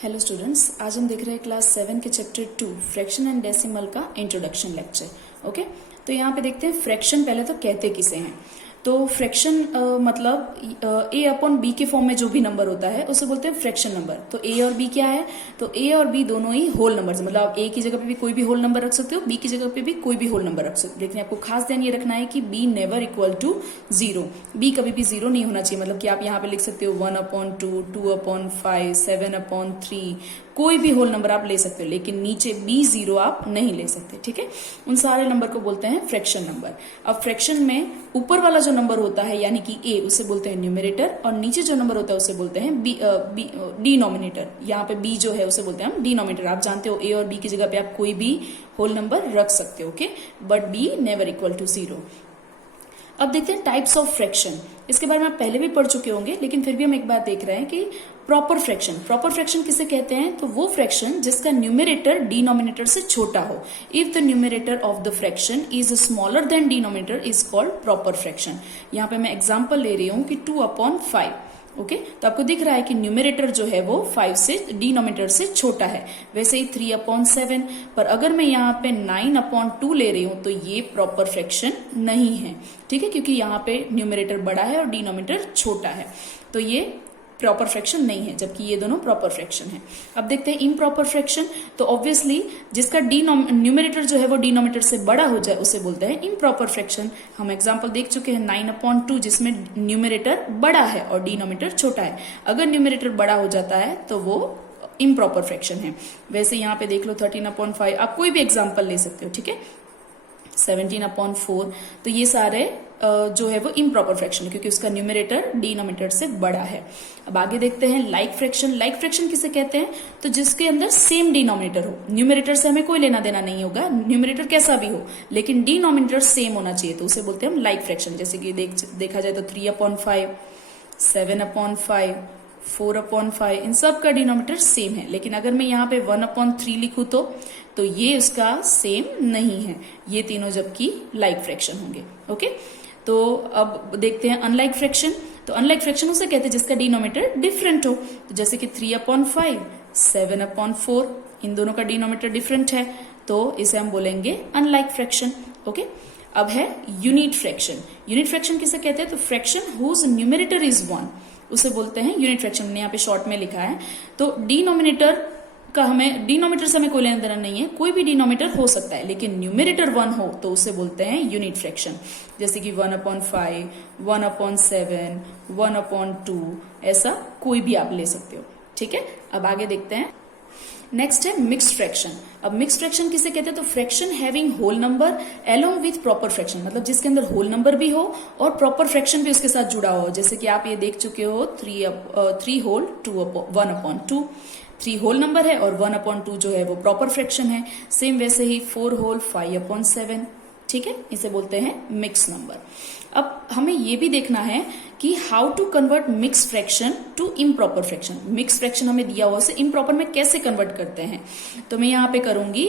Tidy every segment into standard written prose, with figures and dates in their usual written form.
Hello students, आज हम देख रहे हैं क्लास 7 के चैप्टर 2 फ्रैक्शन एंड डेसिमल का इंट्रोडक्शन लेक्चर। ओके, तो यहाँ पे देखते हैं फ्रैक्शन पहले तो कहते किसे हैं। तो फ्रैक्शन मतलब ए अपॉन बी के फॉर्म में जो भी नंबर होता है उसे बोलते हैं फ्रैक्शन नंबर। तो ए और बी क्या है? तो ए और बी दोनों ही होल नंबर्स, मतलब आप ए की जगह पे भी कोई भी होल नंबर रख सकते हो, बी की जगह पे भी कोई भी होल नंबर रख सकते हो। लेकिन आपको खास ध्यान ये रखना है कि B never equal to 0। B कभी भी 0 नहीं होना चाहिए। मतलब कि आप यहाँ पे लिख सकते हो 1/2, 2/5, 7/3, कोई भी होल नंबर आप ले सकते हो, लेकिन नीचे बी 0 आप नहीं ले सकते। ठीक है, उन सारे नंबर को बोलते हैं फ्रैक्शन नंबर। अब फ्रैक्शन में ऊपर वाला जो नंबर होता है यानी कि ए, उसे बोलते हैं न्यूमरेटर, और नीचे जो नंबर होता है उसे बोलते हैं डिनोमिनेटर। यहाँ पे बी जो है उसे बोलते हैं हम डिनोमिनेटर। आप जानते हो ए और बी की जगह पे आप कोई भी होल नंबर रख सकते हो, okay, but B never equal to 0। अब देखते हैं टाइप्स ऑफ फ्रैक्शन। इसके बारे में आप पहले भी पढ़ चुके होंगे, लेकिन फिर भी हम एक बात देख रहे हैं कि प्रॉपर फ्रैक्शन। प्रॉपर फ्रैक्शन किसे कहते हैं? तो वो फ्रैक्शन जिसका न्यूमरेटर डिनोमिनेटर से छोटा हो। If the numerator of the fraction is smaller than denominator is called proper fraction. यहाँ पे मैं एग्जांपल ले रही हूँ कि 2/5। ओके, तो आपको दिख रहा है कि न्यूमरेटर जो है वो 5 से डिनोमिनेटर से छोटा है। वैसे ही 3/7, पर अगर मैं यहाँ पे 9/2 ले रही हूं तो ये प्रॉपर फ्रैक्शन नहीं है। ठीक है, क्योंकि यहाँ पे न्यूमरेटर बड़ा है और डिनोमिनेटर छोटा है, तो ये प्रॉपर फ्रैक्शन नहीं है, जबकि ये दोनों प्रॉपर फ्रैक्शन है। अब देखते हैं इम्प्रॉपर फ्रैक्शन। तो ऑब्वियसली जिसका न्यूमरेटर जो है वो डिनोमिनेटर से बड़ा हो जाए उसे बोलते हैं इम्प्रॉपर फ्रैक्शन। हम एग्जांपल देख चुके हैं 9/2, जिसमें न्यूमरेटर बड़ा है और डिनोमिनेटर छोटा है। अगर न्यूमरेटर बड़ा हो जाता है तो वो इम्प्रॉपर फ्रैक्शन है। वैसे यहाँ पे देख लो 13/5, आप कोई भी एग्जाम्पल ले सकते हो। ठीक है, 17/4, तो ये सारे जो है वो इम्प्रॉपर फ्रैक्शन है, क्योंकि उसका न्यूमरेटर डिनोमिनेटर से बड़ा है। अब आगे देखते हैं लाइक फ्रैक्शन। लाइक फ्रैक्शन किसे कहते हैं? तो जिसके अंदर सेम डिनोमिनेटर हो। न्यूमरेटर से हमें कोई लेना देना नहीं होगा, न्यूमरेटर कैसा भी हो, लेकिन डिनोमिनेटर सेम होना चाहिए, तो उसे बोलते हैं हम लाइक फ्रैक्शन। जैसे कि देखा जाए तो 3/5, 7/5, 4/5, इन सब का डिनोमिनेटर सेम है। लेकिन अगर मैं यहाँ पे 1/3 लिखूं तो ये उसका सेम नहीं है। ये तीनों जबकि लाइक फ्रैक्शन होंगे। ओके, तो अब देखते हैं अनलाइक फ्रैक्शन। तो अनलाइक फ्रैक्शन उसे कहते हैं जिसका डिनोमिनेटर डिफरेंट हो। तो जैसे कि 3/5, 7/4, इन दोनों का डिनोमिनेटर डिफरेंट है, तो इसे हम बोलेंगे अनलाइक फ्रैक्शन। ओके, अब है यूनिट फ्रैक्शन। यूनिट फ्रैक्शन किसे कहते हैं? तो फ्रैक्शन हुज न्यूमरेटर इज 1, उसे बोलते हैं यूनिट फ्रैक्शन। मैंने यहाँ पे शॉर्ट में लिखा है। तो डिनोमिनेटर से हमें कोई लेना देना नहीं है, कोई भी डिनोमिनेटर हो सकता है, लेकिन न्यूमरेटर 1 हो तो उसे बोलते हैं यूनिट फ्रैक्शन। जैसे कि 1/5, 1/7, 1/2, ऐसा कोई भी आप ले सकते हो। ठीक है, अब आगे देखते हैं। नेक्स्ट है मिक्स्ड फ्रैक्शन। अब मिक्स्ड फ्रैक्शन किसे कहते हैं? तो fraction having whole number along with proper fraction, मतलब जिसके अंदर होल नंबर भी हो और प्रॉपर फ्रैक्शन भी उसके साथ जुड़ा हो। जैसे कि आप ये देख चुके हो 3 होल 1/2, 3 होल नंबर है और 1/2 जो है वो प्रॉपर फ्रैक्शन है। सेम वैसे ही 4 होल 5/7। ठीक है, इसे बोलते हैं मिक्स नंबर। अब हमें ये भी देखना है कि how to convert mix fraction to improper fraction. Mix fraction हमें दिया हुआ, उसे इम्प्रॉपर में कैसे कन्वर्ट करते हैं। तो मैं यहाँ पे करूंगी,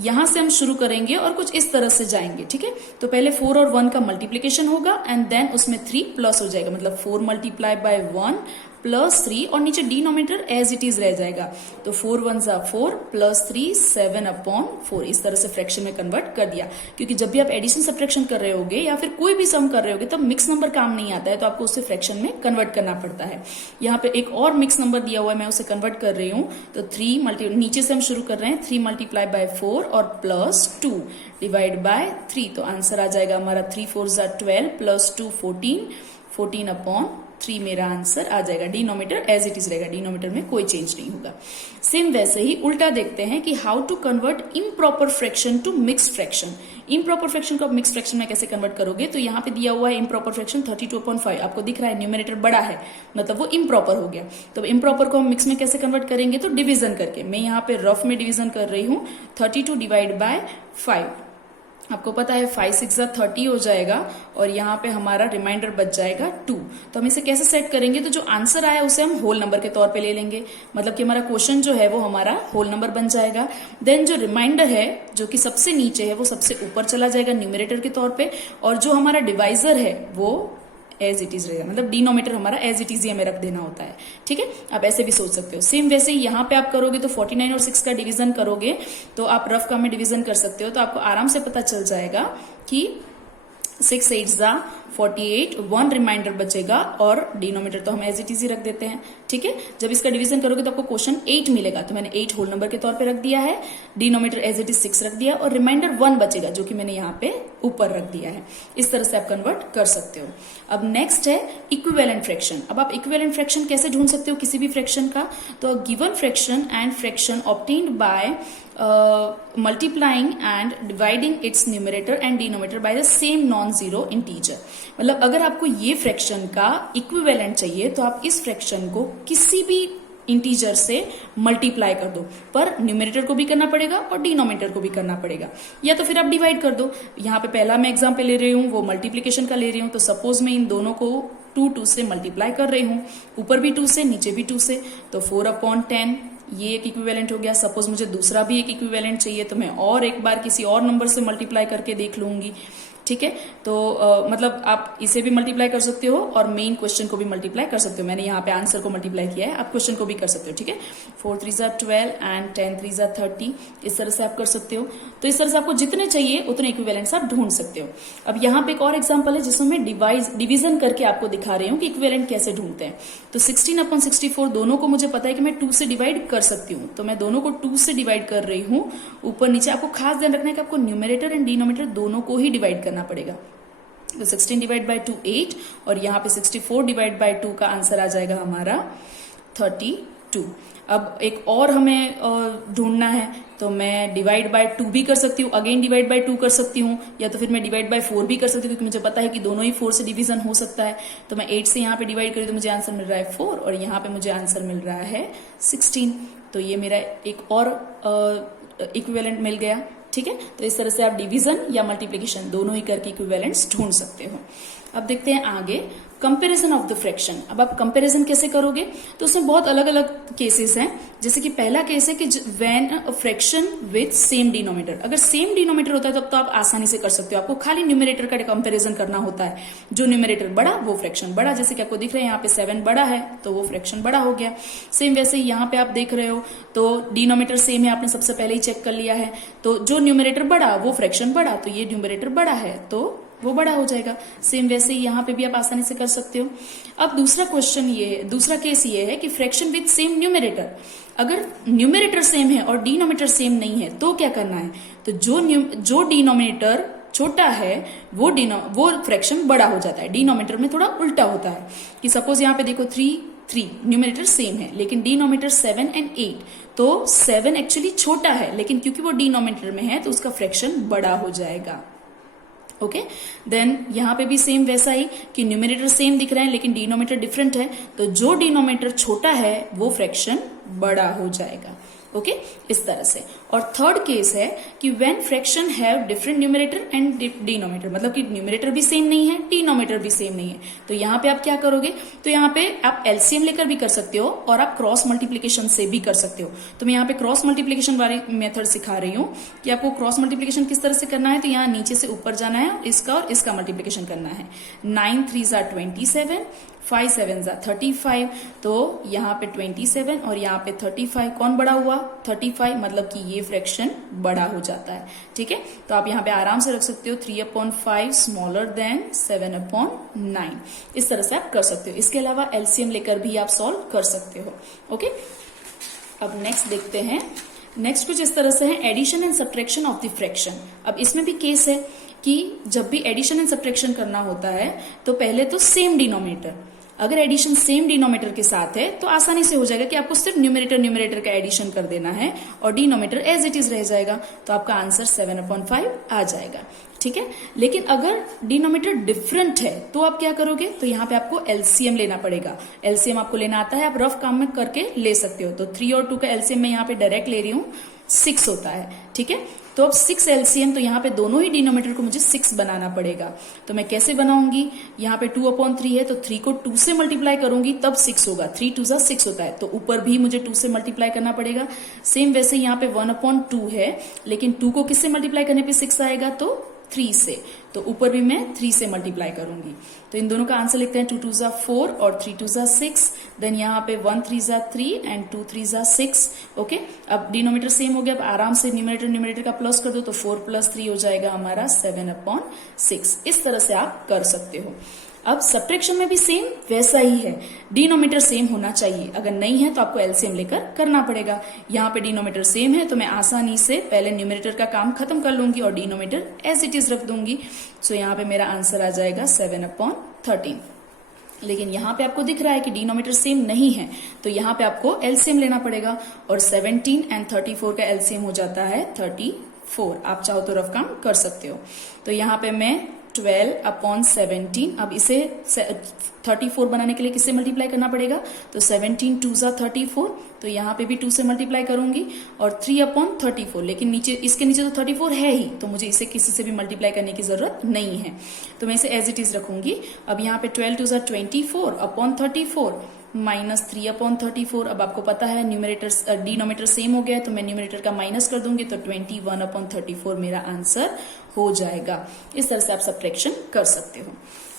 यहां से हम शुरू करेंगे और कुछ इस तरह से जाएंगे। ठीक है, तो पहले 4 और 1 का मल्टीप्लीकेशन होगा एंड देन उसमें 3 प्लस हो जाएगा, मतलब 4 मल्टीप्लाई बाय 1 प्लस 3, और नीचे डिनोमिनेटर एज इट इज रह जाएगा। तो 4 1 4 प्लस 3 7/4। इस तरह से फ्रैक्शन में कन्वर्ट कर दिया। क्योंकि जब भी आप एडिशन सब्ट्रैक्शन कर रहे होगे या फिर कोई भी सम कर रहे होगे तब मिक्स नंबर काम नहीं आता है, तो आपको उसे फ्रैक्शन में कन्वर्ट करना पड़ता है। यहाँ पे एक और मिक्स नंबर दिया हुआ है, मैं उसे कन्वर्ट कर रही हूँ। तो 3 नीचे से हम शुरू कर रहे हैं, 3 मल्टीप्लाई बाय 4 और प्लस 2 डिवाइड बाय 3। तो आंसर आ जाएगा हमारा 3 4 12 प्लस 2 14, 14/3 मेरा आंसर आ जाएगा। डिनोमिनेटर एज इट इज रहेगा, डिनोमिनेटर में कोई चेंज नहीं होगा। सेम वैसे ही उल्टा देखते हैं कि how to convert improper fraction to mix fraction. Improper fraction को आप मिक्स फ्रैक्शन में कैसे कन्वर्ट करोगे? तो यहाँ पे दिया हुआ है इम्प्रॉपर फ्रैक्शन 32/5, आपको दिख रहा है न्यूमरेटर बड़ा है, मतलब वो इम्प्रॉपर हो गया। तो इम्प्रॉपर को हम मिक्स में कैसे कन्वर्ट करेंगे? तो डिवीजन करके। मैं यहाँ पे रफ में डिवीजन कर रही हूँ, 32 डिवाइड बाय 5। आपको पता है 5 6 30 हो जाएगा और यहाँ पे हमारा रिमाइंडर बच जाएगा 2। तो हम इसे कैसे सेट करेंगे? तो जो आंसर आया उसे हम होल नंबर के तौर पे ले लेंगे, मतलब कि हमारा क्वेश्चन जो है वो हमारा होल नंबर बन जाएगा। देन जो रिमाइंडर है जो कि सबसे नीचे है वो सबसे ऊपर चला जाएगा न्यूमरेटर के तौर पे, और जो हमारा डिवाइजर है वो एज इट इज रहेगा, मतलब डिनोमिनेटर हमारा एज इट इज ही हमें रख देना होता है। ठीक है, आप ऐसे भी सोच सकते हो। सेम वैसे ही यहाँ पे आप करोगे तो 49 और 6 का डिवीजन करोगे तो आप रफ का में डिवीजन कर सकते हो, तो आपको आराम से पता चल जाएगा कि 6 8 जा 48, 1 रिमाइंडर बचेगा और डिनोमिनेटर तो हम एज इट इज ही रख देते हैं। ठीक है, जब इसका डिवीजन करोगे तो आपको क्वेश्चन 8 मिलेगा, तो मैंने 8 होल नंबर के तौर पे रख दिया है, डिनोमिनेटर एज इट इज 6 रख दिया और रिमाइंडर 1 बचेगा जो कि मैंने यहाँ पे ऊपर रख दिया है। इस तरह से आप कन्वर्ट कर सकते हो। अब नेक्स्ट है इक्विवेलेंट फ्रैक्शन। अब आप इक्विवेलेंट फ्रैक्शन कैसे ढूंढ सकते हो किसी भी फ्रैक्शन का, तो given fraction and fraction obtained by multiplying and dividing its numerator and denominator by the same non-zero integer। मतलब अगर आपको ये फ्रैक्शन का इक्विवेलेंट चाहिए तो आप इस फ्रैक्शन को किसी भी इंटीजर से मल्टीप्लाई कर दो, पर न्यूमरेटर को भी करना पड़ेगा और डिनोमिनेटर को भी करना पड़ेगा, या तो फिर आप डिवाइड कर दो। यहाँ पे पहला मैं एग्जाम्पल ले रही हूँ, वो मल्टीप्लीकेशन का ले रही हूँ, तो सपोज मैं इन दोनों को 2 से मल्टीप्लाई कर रही हूँ, ऊपर भी 2 से नीचे भी 2 से, तो 4/10 ये एक इक्विवेलेंट हो गया। सपोज मुझे दूसरा भी एक इक्विवेलेंट चाहिए तो मैं और एक बार किसी और नंबर से मल्टीप्लाई करके देख लूंगी। ठीक है, तो मतलब आप इसे भी मल्टीप्लाई कर सकते हो और मेन क्वेश्चन को भी मल्टीप्लाई कर सकते हो। मैंने यहाँ पे आंसर को मल्टीप्लाई किया है, आप क्वेश्चन को भी कर सकते हो। ठीक है, 4 3 जा 12 एंड 10 3 जा 30, इस तरह से आप कर सकते हो। तो इस तरह से आपको जितने चाहिए उतने इक्विवेलेंट्स आप ढूंढ सकते हो। अब यहाँ पे एक और एग्जाम्पल है जिसमें मैं डिवीजन करके आपको दिखा रही हूँ कि इक्विवेलेंट कैसे ढूंढते हैं। तो 16/64 दोनों को मुझे पता है कि मैं 2 से डिवाइड कर सकती हूँ, तो मैं दोनों को 2 से डिवाइड कर रही हूँ ऊपर नीचे। आपको खास ध्यान रखना है कि आपको न्यूमरेटर एंड डिनोमिनेटर दोनों को ही डिवाइड करना पड़ेगा। तो 16 डिवाइड बाई 2 8 और यहाँ पे 64 डिवाइड बाई 2 का आंसर आ जाएगा हमारा 32। अब एक और हमें ढूंढना है, तो मैं डिवाइड बाय 2 भी कर सकती हूँ, अगेन डिवाइड बाय 2 कर सकती हूँ, या तो फिर मैं डिवाइड बाय 4 भी कर सकती हूँ, क्योंकि मुझे पता है कि दोनों ही 4 से डिवीजन हो सकता है। तो मैं 8 से यहाँ पे डिवाइड करी तो मुझे आंसर मिल रहा है 4 और यहाँ पे मुझे आंसर मिल रहा है 16। तो ये मेरा एक और इक्विवेलेंट मिल गया। ठीक है, तो इस तरह से आप डिवीजन या मल्टीप्लिकेशन दोनों ही करके इक्विवेलेंट्स ढूंढ सकते हो। अब देखते हैं आगे कंपैरिजन ऑफ द फ्रैक्शन। अब आप कंपैरिजन कैसे करोगे, तो उसमें बहुत अलग अलग केसेस हैं। जैसे कि पहला केस है कि when a fraction with same denominator, अगर सेम डिनोमिनेटर होता है तब तो आप आसानी से कर सकते हो, आपको खाली न्यूमरेटर का कंपैरिजन करना होता है। जो न्यूमरेटर बड़ा वो फ्रैक्शन बड़ा, जैसे कि आपको दिख रहा है यहाँ पे 7 बड़ा है तो वो फ्रैक्शन बड़ा हो गया। सेम वैसे ही यहाँ पे आप देख रहे हो तो डिनोमिनेटर सेम है, आपने सबसे पहले ही चेक कर लिया है, तो जो न्यूमरेटर बड़ा वो फ्रैक्शन बड़ा, तो ये न्यूमरेटर बड़ा है तो वो बड़ा हो जाएगा। सेम वैसे ही यहाँ पे भी आप आसानी से कर सकते हो। अब दूसरा केस ये है कि फ्रैक्शन विद सेम न्यूमरेटर, अगर न्यूमरेटर सेम है और डिनोमिनेटर सेम नहीं है तो क्या करना है, तो जो डिनोमिनेटर छोटा है वो फ्रैक्शन बड़ा हो जाता है। डिनोमिनेटर में थोड़ा उल्टा होता है कि सपोज यहाँ पे देखो 3 न्यूमरेटर सेम है लेकिन डिनोमिनेटर 7 एंड 8, तो 7 एक्चुअली छोटा है लेकिन क्योंकि वो डिनोमिनेटर में है तो उसका फ्रैक्शन बड़ा हो जाएगा। ओके, देन यहाँ पे भी सेम वैसा ही कि न्यूमरेटर सेम दिख रहे हैं लेकिन डिनोमिनेटर डिफरेंट है, तो जो डिनोमिनेटर छोटा है वो फ्रैक्शन बड़ा हो जाएगा। ओके, इस तरह से। और थर्ड केस है कि when fraction have different numerator and denominator, मतलब कि न्यूमरेटर भी सेम नहीं है डिनोमिनेटर भी सेम नहीं है, तो यहाँ पे आप क्या करोगे, तो यहाँ पे आप एलसीएम लेकर भी कर सकते हो और आप क्रॉस मल्टीप्लीकेशन से भी कर सकते हो। तो मैं यहाँ पे क्रॉस मल्टीप्लीकेशन वाली मेथड सिखा रही हूँ कि आपको क्रॉस मल्टीप्लीकेशन किस तरह से करना है। तो यहाँ नीचे से ऊपर जाना है और इसका मल्टीप्लीकेशन करना है। 9 3 जा 27, 5 7 जा 35, तो यहाँ पे 27 और यहाँ पे 35, कौन बड़ा हुआ 35, मतलब कि ये फ्रैक्शन बड़ा हो जाता है। ठीक है, तो आप यहाँ पे आराम से रख सकते हो 3/5 स्मॉलर देन 7/9, इस तरह से आप कर सकते हो। इसके अलावा एलसीएम लेकर भी आप सॉल्व कर सकते हो। ओके, अब नेक्स्ट देखते हैं। नेक्स्ट कुछ इस तरह से है addition and subtraction of the fraction. अब इसमें भी केस है कि जब भी एडिशन एंड सब्ट्रैक्शन करना होता है तो पहले तो सेम डिनोमिनेटर, अगर एडिशन सेम डिनोमिनेटर के साथ है तो आसानी से हो जाएगा कि आपको सिर्फ न्यूमरेटर का एडिशन कर देना है और डिनोमिनेटर एज इट इज रह जाएगा, तो आपका आंसर 7/5 आ जाएगा। ठीक है, लेकिन अगर डिनोमिनेटर डिफरेंट है तो आप क्या करोगे, तो यहाँ पे आपको एलसीएम लेना पड़ेगा। एलसीएम आपको लेना आता है, आप रफ काम में करके ले सकते हो। तो 3 और 2 का एलसीएम मैं यहाँ पे डायरेक्ट ले रही हूँ, 6 होता है। ठीक है, तो अब 6 एलसीएम, तो यहाँ पे दोनों ही डिनोमिनेटर को मुझे 6 बनाना पड़ेगा। तो मैं कैसे बनाऊंगी, यहाँ पे 2/3 है तो 3 को 2 से मल्टीप्लाई करूंगी तब 6 होगा। 3 2 जा 6 होता है, तो ऊपर भी मुझे 2 से मल्टीप्लाई करना पड़ेगा। सेम वैसे यहाँ पे 1/2 है लेकिन 2 को किससे मल्टीप्लाई करने पे 6 आएगा, तो 3 से, तो ऊपर भी मैं 3 से मल्टीप्लाई करूंगी। तो इन दोनों का आंसर लिखते हैं 2 2 जा 4 और 3 2 जा 6। देन यहाँ पे 1 3 जा 3 एंड 2 3 जा 6। ओके, अब डिनोमिनेटर सेम हो गया, अब आराम से न्यूमरेटर का प्लस कर दो, तो 4 + 3 हो जाएगा हमारा 7/6। इस तरह से आप कर सकते हो। अब सब्ट्रैक्शन में भी सेम वैसा ही है, डिनोमिनेटर सेम होना चाहिए, अगर नहीं है तो आपको एलसीएम लेकर करना पड़ेगा। यहाँ पे डिनोमिनेटर सेम है तो मैं आसानी से पहले न्यूमरेटर का काम खत्म कर लूंगी और डिनोमिनेटर एज इट इज रख दूंगी। सो यहाँ पे मेरा आंसर आ जाएगा 7/13। लेकिन यहाँ पे आपको दिख रहा है कि डिनोमिनेटर सेम नहीं है, तो यहाँ पे आपको एलसीएम लेना पड़ेगा, और 17 एंड 34 का एलसीएम हो जाता है 34। आप चाहो तो रफ काम कर सकते हो। तो यहाँ पे मैं 12/17, अब इसे 34 बनाने के लिए किससे मल्टीप्लाई करना पड़ेगा, तो 17 2 जा 34, तो यहाँ पे भी 2 से मल्टीप्लाई करूंगी, और 3/34, लेकिन नीचे इसके नीचे तो 34 है ही, तो मुझे इसे किसी से भी मल्टीप्लाई करने की जरूरत नहीं है, तो मैं इसे एज इट इज रखूंगी। अब यहाँ पे 12 2 जा 24/34 माइनस 3/34। अब आपको पता है डिनोमिनेटर सेम हो गया है, तो मैं न्यूमरेटर का माइनस कर दूंगी, तो 21/34 मेरा आंसर हो जाएगा। इस तरह से आप सब्ट्रैक्शन कर सकते हो।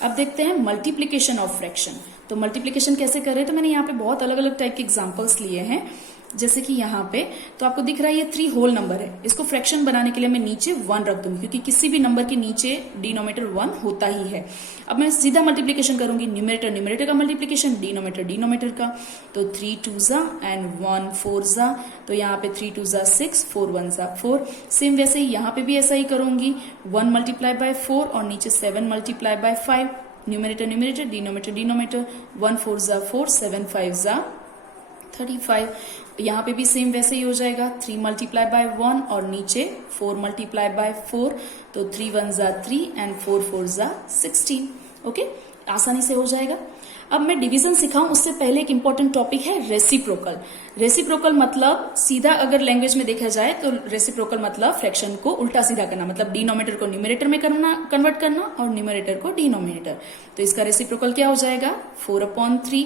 अब देखते हैं मल्टीप्लीकेशन ऑफ फ्रैक्शन। तो मल्टीप्लीकेशन कैसे करें, तो मैंने यहाँ पे बहुत अलग अलग टाइप के एग्जांपल्स लिए हैं। जैसे कि यहाँ पे तो आपको दिख रहा है ये 3 होल नंबर है, इसको फ्रैक्शन बनाने के लिए मैं नीचे 1 रख दूंगी, क्योंकि किसी भी नंबर के नीचे डिनोमिनेटर 1 होता ही है। अब मैं सीधा मल्टीप्लीकेशन करूंगी, न्यूमरेटर का मल्टीप्लीकेशन, डिनोमिनेटर का, तो 3 2 जा एंड 1 4 जा, तो यहाँ पे 3 2 जा 6, 4 1 जा 4। सेम वैसे ही यहाँ पे भी ऐसा ही करूंगी, 1 × 4 और नीचे 7 × 5, न्यूमरेटर डिनोमिनेटर, 1 4 जा 4, 7 5 जा 35। यहाँ पे भी सेम वैसे ही हो जाएगा, 3 × 1 और नीचे 4 × 4, तो 3 1 जा 3 एंड 4 4 जा 16। ओके, आसानी से हो जाएगा। अब मैं डिवीजन सिखाऊं उससे पहले एक इंपॉर्टेंट टॉपिक है रेसिप्रोकल। रेसिप्रोकल मतलब सीधा अगर लैंग्वेज में देखा जाए तो रेसिप्रोकल मतलब फ्रैक्शन को उल्टा सीधा करना, मतलब डिनोमिनेटर को न्यूमरेटर में कन्वर्ट करना और न्यूमरेटर को डिनोमिनेटर। तो इसका रेसिप्रोकल क्या हो जाएगा, 4/3,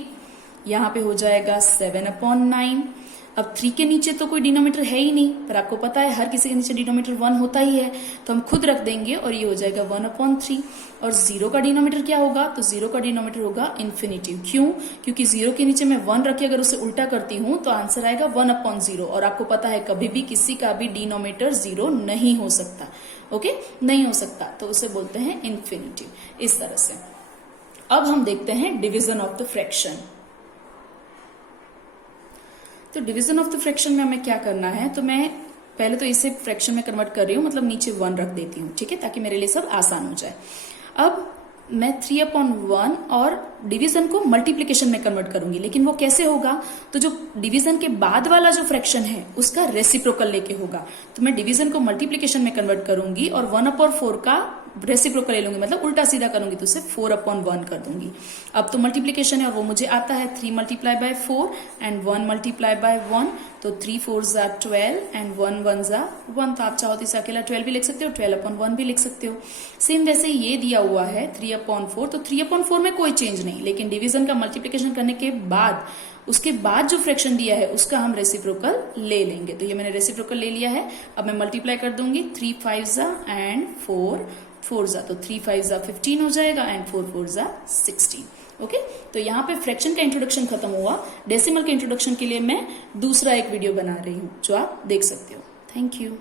यहाँ पे हो जाएगा 7/9। अब 3 के नीचे तो कोई डिनोमिनेटर है ही नहीं, पर आपको पता है हर किसी के नीचे डिनोमिनेटर 1 होता ही है, तो हम खुद रख देंगे और ये हो जाएगा 1/3। और 0 का डिनोमिनेटर क्या होगा, तो 0 का डिनोमिनेटर होगा इन्फिनिटिव। क्यों, क्योंकि 0 के नीचे मैं 1 रख के अगर उसे उल्टा करती हूं तो आंसर आएगा 1/0, और आपको पता है कभी भी किसी का भी डिनोमिनेटर 0 नहीं हो सकता। ओके, नहीं हो सकता, तो उसे बोलते हैं इन्फिनिटिव। इस तरह से अब हम देखते हैं डिवीजन ऑफ द फ्रैक्शन। तो डिवीजन ऑफ द फ्रैक्शन में हमें क्या करना है, तो मैं पहले तो इसे फ्रैक्शन में कन्वर्ट कर रही हूँ, मतलब नीचे 1 रख देती हूँ, ठीक है, ताकि मेरे लिए सब आसान हो जाए। अब मैं 3/1 और डिवीजन को मल्टीप्लीकेशन में कन्वर्ट करूंगी, लेकिन वो कैसे होगा, तो जो डिवीजन के बाद वाला जो फ्रैक्शन है उसका रेसिप्रोकल लेके होगा। तो मैं डिवीजन को मल्टीप्लीकेशन में कन्वर्ट करूंगी और 1/4 का रेसिप्रोकल ले लूंगी, मतलब उल्टा सीधा करूंगी, तो उसे 4/1 कर दूंगी। अब तो मल्टीप्लीकेशन है और वो मुझे आता है, 3 × 4 एंड 1 × 1, तो 3 4 जा 12 एंड 1 1 जा 1। तो आप चाहो तो इसे अकेला 12 भी लिख सकते हो, 12/1 भी लिख सकते हो। सेम वैसे ये दिया हुआ है 3/4, तो 3/4 में कोई चेंज नहीं, लेकिन डिवीजन का मल्टीप्लीकेशन करने के बाद उसके बाद जो फ्रैक्शन दिया है उसका हम रेसिप्रोकल ले लेंगे। तो ये मैंने रेसिप्रोकल ले लिया है। अब मैं मल्टीप्लाई कर दूंगी, 3 5 जा एंड 4 4 जा, तो 3 5 जा 15 हो जाएगा एंड 4 4 जा 16। ओके, तो यहाँ पे फ्रैक्शन का इंट्रोडक्शन खत्म हुआ। डेसिमल के इंट्रोडक्शन के लिए मैं दूसरा एक वीडियो बना रही हूँ जो आप देख सकते हो। Thank you.